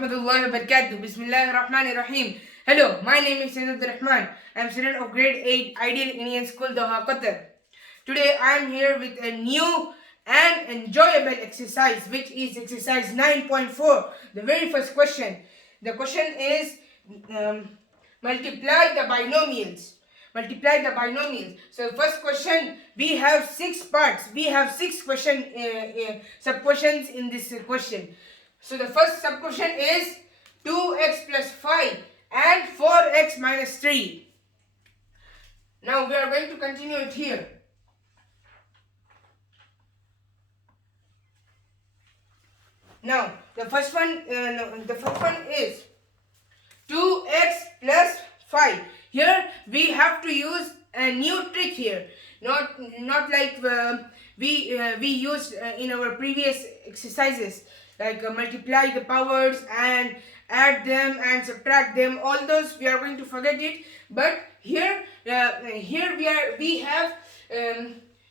warahmatullahi wabarakatuh. Bismillahirrahmanirrahim. Hello, my name is Syed. I am student of grade 8 Ideal Indian School, Doha, Qatar. Today I am here with a new and enjoyable exercise, which is exercise 9.4. The very first question. The question is multiply the binomials. Multiply the binomials. So first question, we have 6 parts. We have 6 sub-questions in this question. So the first sub-question is 2x plus 5 and 4x minus 3. Now we are going to continue it here. Now the first one is 2x plus 5. Here we have to use a new trick here. Not like we used in our previous exercises, like multiply the powers and add them and subtract them. All those we are going to forget it. But here we have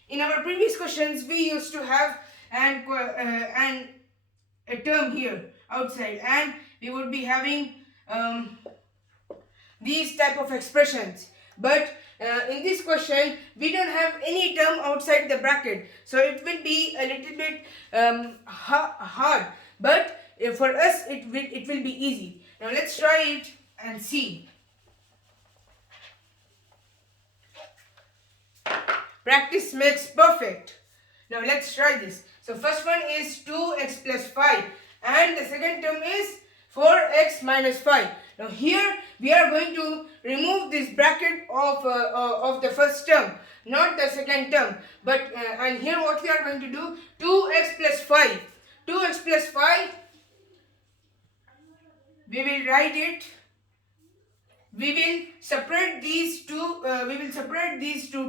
in our previous questions we used to have and a term here outside, and we would be having these type of expressions. But in this question we don't have any term outside the bracket, so it will be a little bit hard, but for us it will be easy. Now let's try it and see. Practice makes perfect. Now let's try this. So first one is 2x plus 5 and the second term is 4x minus 5. Now here we are going to remove this bracket of the first term, not the second term. But and here what we are going to do, 2x plus 5. 2x plus 5, we will write it. We will separate these two.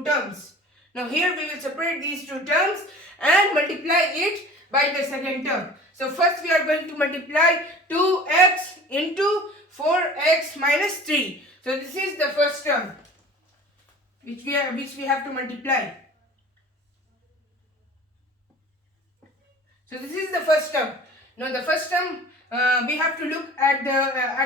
Terms. Now here we will separate these two terms and multiply it by the second term. So first we are going to multiply 2x into 4x minus 3. So this is the first term which we have to multiply. So this is the first term. Now the first term we have to look at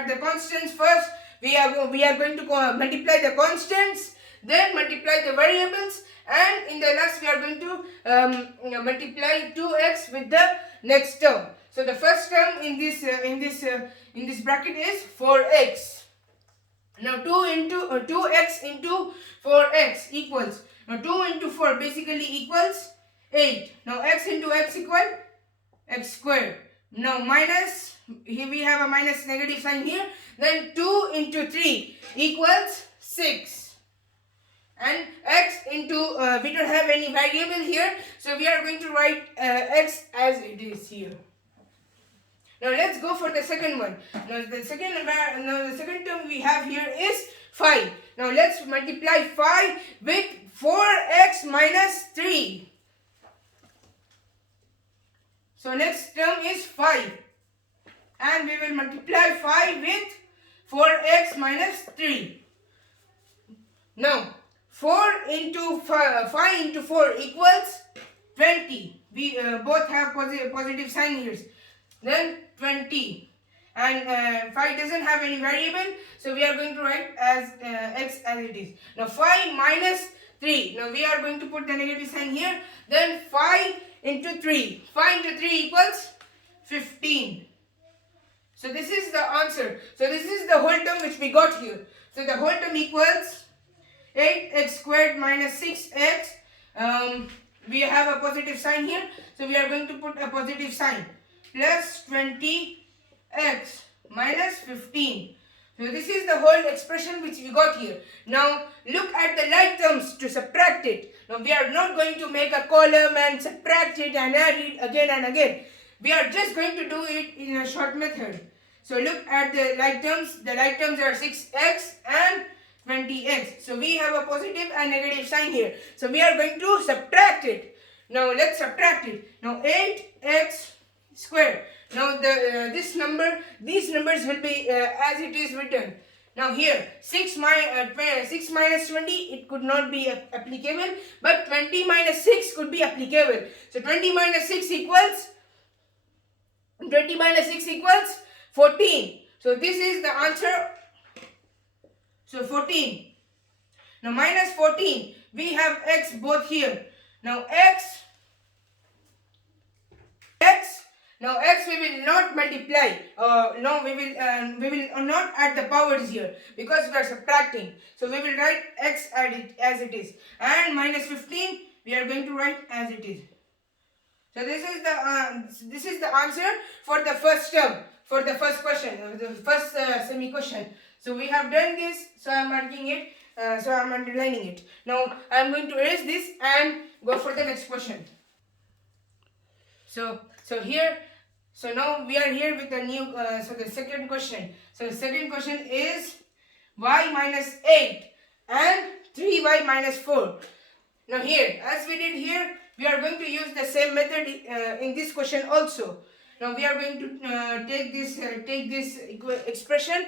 the constants first. We are going to multiply the constants, then multiply the variables, and in the last we are going to multiply 2x with the next term. So the first term in this bracket is 4x. Now 2x into 4x equals, now 2 into 4 basically equals 8. Now x into x equal x squared. Now minus, here we have a minus negative sign here. Then 2 into 3 equals 6. And x into, we don't have any variable here, so we are going to write x as it is here. Now let's go for the second one. Now the second term we have here is 5. Now let's multiply 5 with 4x minus 3. So next term is 5. And we will multiply 5 with 4x minus 3. Now 5 into 4 equals 20. We both have positive sign here. Then 20. And 5 doesn't have any variable, so we are going to write as x as it is. Now 5 minus 3. Now we are going to put the negative sign here. Then 5 into 3. 5 into 3 equals 15. So this is the answer. So this is the whole term which we got here. So the whole term equals 8x squared minus 6x. We have a positive sign here, so we are going to put a positive sign. Plus 20x minus 15. So this is the whole expression which we got here. Now look at the like terms to subtract it. Now we are not going to make a column and subtract it and add it again and again. We are just going to do it in a short method. So look at the like terms. The like terms are 6x and 20x. So we have a positive and negative sign here. So we are going to subtract it. Now let's subtract it. Now 8x squared. Now these numbers will be as it is written. Now here 6 minus 20, it could not be applicable, but 20 minus 6 could be applicable. So 20 minus 6 equals 14. So this is the answer. So 14. Now minus 14. We have x both here. Now x. Now x we will not multiply. No, we will not add the powers here because we are subtracting. So we will write x as it is, and minus 15 we are going to write as it is. So this is the answer for the first term, for the first question, the first semi question. So we have done this. So I am marking it. So I am underlining it. Now I am going to erase this and go for the next question. So now we are here with the new, so the second question. So the second question is y minus 8 and 3y minus 4. Now here, as we did here, we are going to use the same method in this question also. Now we are going to take this expression,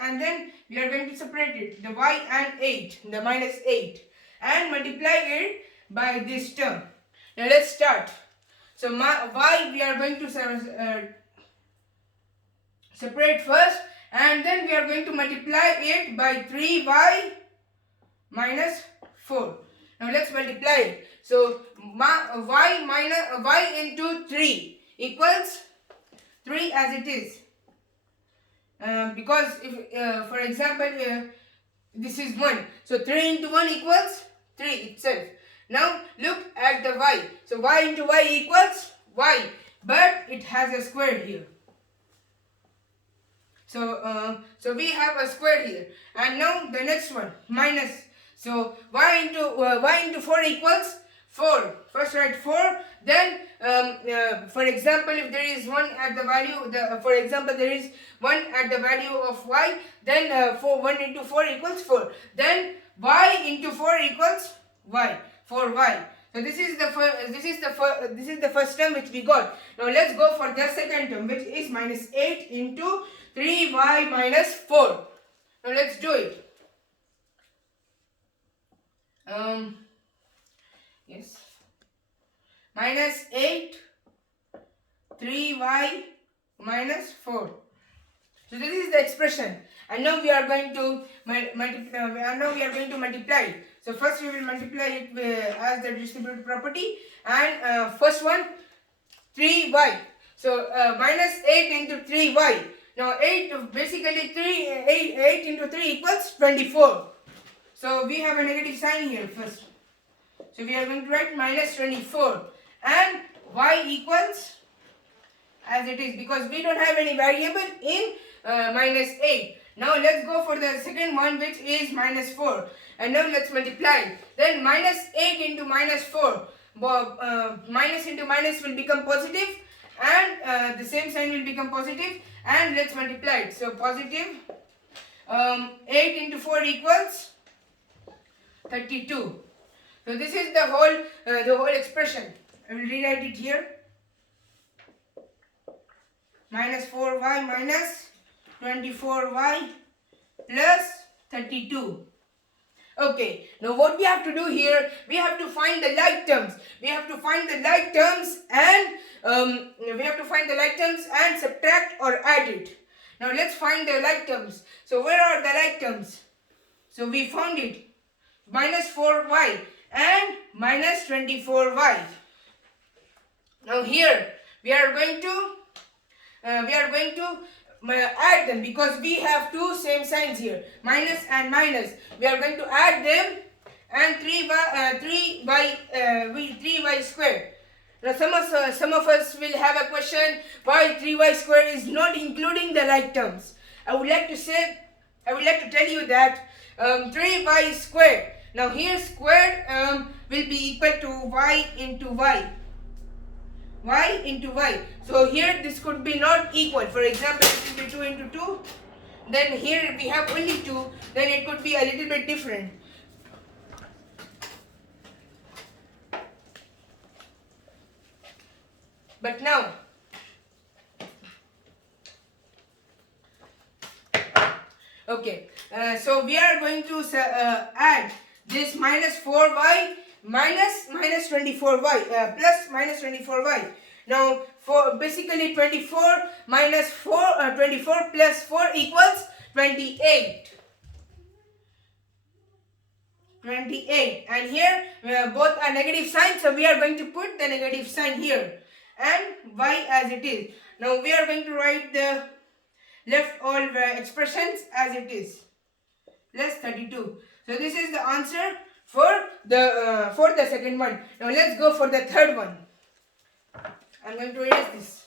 and then we are going to separate it, the y and 8, the minus 8, and multiply it by this term. Now let's start. So y we are going to separate first, and then we are going to multiply it by 3y minus 4. Now let's multiply it. So y into 3 equals 3 as it is. Because if for example this is 1, so 3 into 1 equals 3 itself. Now look at the y. So y into y equals y, but it has a square here. So we have a square here. And now the next one, minus. So y into 4 equals 4. First write 4. Then for example, if there is 1 at the value, for example there is 1 at the value of y, then 1 into 4 equals 4. Then y into 4 equals y. 4y. So this is the first term which we got. Now let's go for the second term, which is minus 8 into 3y minus 4. Now let's do it. Yes. Minus 8 3y minus 4. So this is the expression, and now we are going to multiply. So first we will multiply it as the distributive property, and first one 3y. So minus 8 into 3y. Now 8 basically 8 into 3 equals 24. So we have a negative sign here first. So we are going to write minus 24, and y equals as it is, because we don't have any variable in minus 8. Now let's go for the second one, which is minus 4. And now let's multiply. Then minus 8 into minus 4. Minus into minus will become positive, and the same sign will become positive. And let's multiply it. So positive 8 into 4 equals 32. So this is the whole expression. I will rewrite it here. Minus 4y minus 24y plus 32. Okay, now what we have to do here, we have to find the like terms. We have to find the like terms and subtract or add it. Now let's find the like terms. So where are the like terms? So we found it. Minus 4y and minus 24y. Now here we are going to add them, because we have two same signs here, minus and minus. We are going to add them, and 3y squared. Now some of us will have a question, why 3y squared is not including the like terms. I would like to tell you that 3y squared. Now here squared will be equal to y into y. Y into y. So here this could be not equal. For example, it will be 2 into 2. Then here we have only 2. Then it could be a little bit different. But now, okay. So we are going to add this minus 4y minus 24y plus minus 24y. Now basically 24 minus 24 plus 4 equals 28. 28, and here both are negative signs, so we are going to put the negative sign here and y as it is. Now we are going to write the left all expressions as it is, plus 32. So this is the answer for the second one. Now let's go for the third one. I'm going to erase this.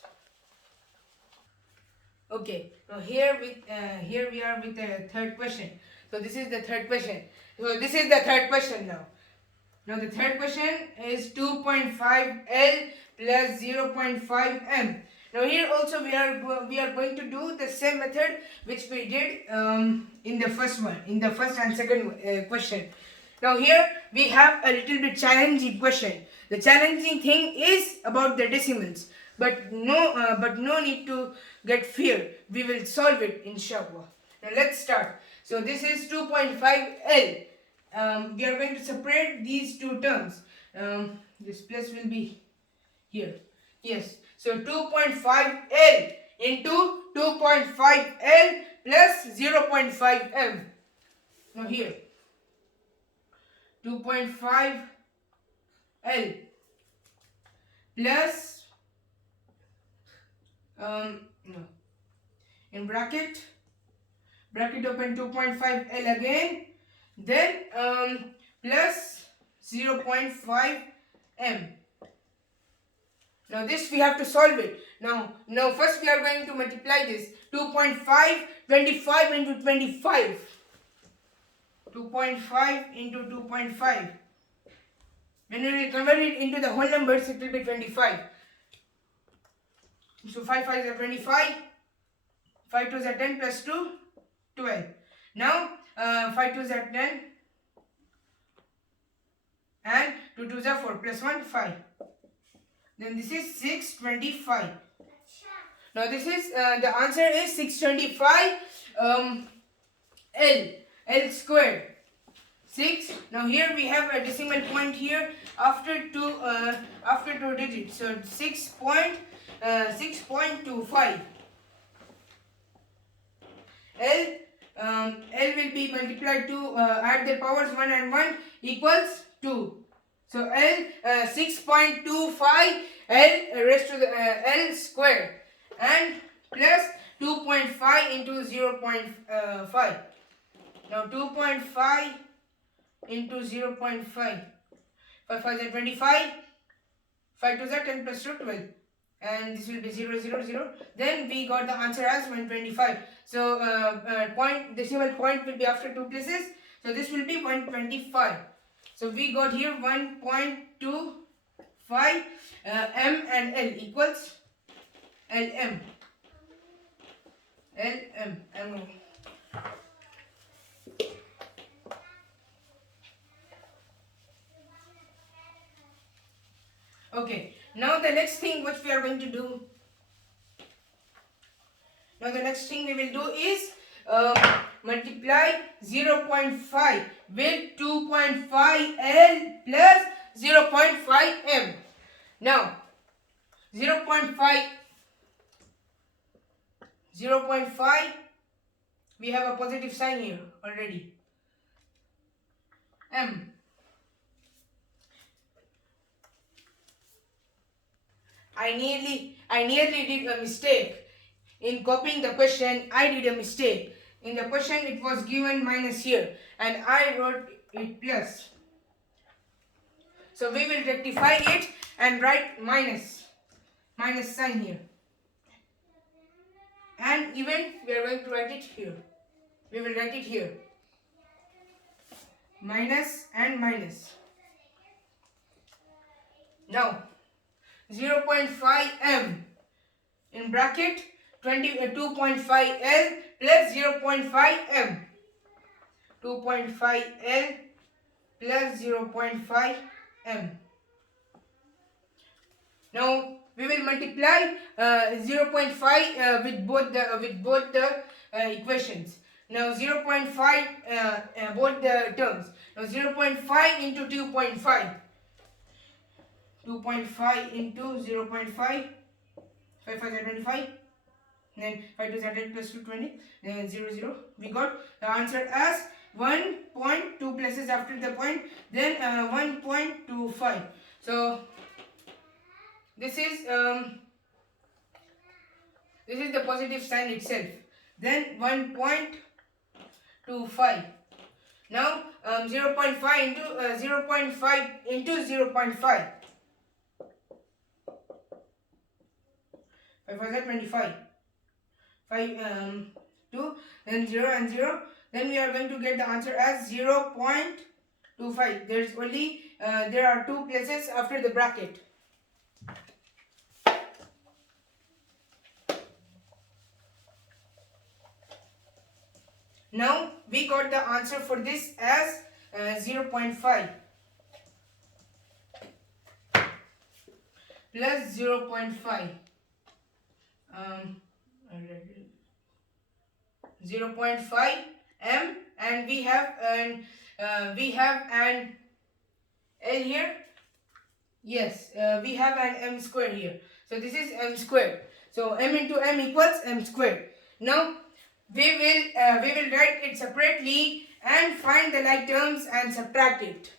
Okay, now here we are with the third question. So this is the third question. So this is the third question now. Now the third question is 2.5 L plus 0.5 M. Now here also we are going to do the same method which we did in the first and second question. Now here we have a little bit challenging question. The challenging thing is about the decimals, but no need to get fear. We will solve it inshallah. Now let's start. So this is 2.5 L. We are going to separate these two terms. This plus will be here. Yes. So 2.5 L into 2.5 L plus 0.5 M. Now here 2.5 L plus in bracket open 2.5 L again, then plus 0.5 M. Now this we have to solve it. Now first we are going to multiply this. 2.5 25 into 25. 2.5 into 2.5. When we will convert it into the whole numbers, it will be 25. So 5 5 is 25. 5 2 is 10 plus 2, 12. Now 5 2 is 10 and 2 2 is 4 plus 1 5. Then this is 625. Now this is the answer is 625 L squared. 6. Now here we have a decimal point here after two digits. So 6.25. L will be multiplied to add the powers 1 and 1 equals 2. So L 6.25 L raised to the L squared and plus 2.5 into 0.5. Now 2.5 into 0.5. 5 5 is 25. 5 2 is 10 plus 2 12. And this will be 0 0 0. Then we got the answer as 125. So decimal point will be after two places. So this will be 125. So we got here 1.25 M and L equals LM. LM. Okay. Now the next thing which we are going to do. Now the next thing we will do is multiply 0.5 with 2.5 L plus 0.5 M. Now 0.5 we have a positive sign here already. M. I nearly did a mistake. In copying the question, I did a mistake. In the question, it was given minus here, and I wrote it plus. So we will rectify it and write minus sign here. And even we are going to write it here. We will write it here. Minus and minus. Now 0.5 M in bracket 2.5 L plus 0.5 M. 2.5 L plus 0.5 M. Now we will multiply 0.5 with both the equations. Now 0.5 both the terms. Now 0.5 into 2.5. 2.5 into 0.5. 5 5 are 25. Then 5 2 are 10 plus 2 20. Then 0 0. We got the answer as 1.2 places after the point. Then 1.25. So this is the positive sign itself. Then 1.25. Now 0.5 into 0.5 into 0.5. 5 5 are 25. 5 2, then 0 and 0. Then we are going to get the answer as 0.25. There are two places after the bracket. Now we got the answer for this as 0.5 plus 0.5. 0.5 m, and we have an L here. Yes, we have an m square here. So this is m squared. So m into m equals m squared. Now we will write it separately and find the like terms and subtract it.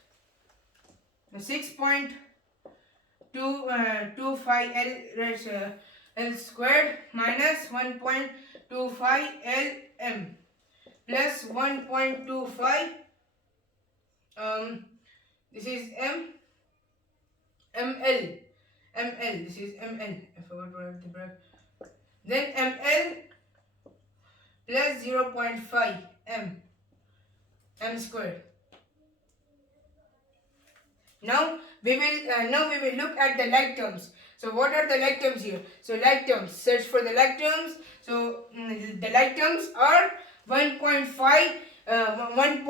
6.25 L squared minus 1.25 Lm plus 1.25 this is ml. This is ml. I forgot to write the bracket. Then ml plus 0.5 m squared. Now we will look at the like terms. So what are the like terms here? So like terms, search for the like terms. So the like terms are 1.25 Lm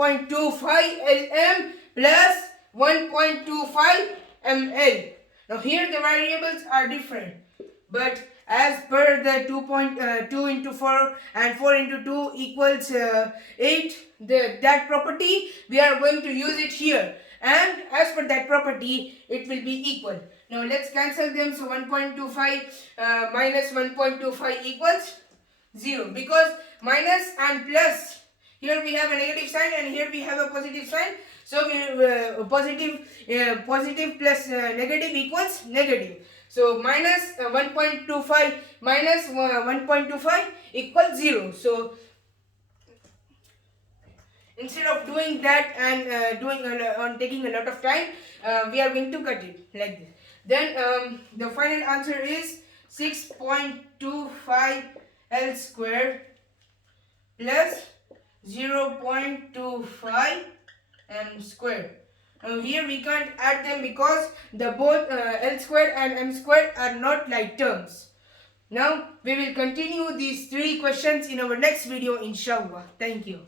plus 1.25 ml. Now here the variables are different, but as per the 2 into 4 and 4 into 2 equals 8, that property we are going to use it here, and as per that property it will be equal. Now let's cancel them. So 1.25 minus 1.25 equals 0, because minus and plus, here we have a negative sign and here we have a positive sign. So positive plus negative equals negative. So minus 1.25 minus 1.25 equals 0. So instead of doing that and taking a lot of time, we are going to cut it like this. Then the final answer is 6.25 L squared plus 0.25 m squared. Now here we can't add them because the both L squared and m squared are not like terms. Now we will continue these three questions in our next video, inshallah. Thank you.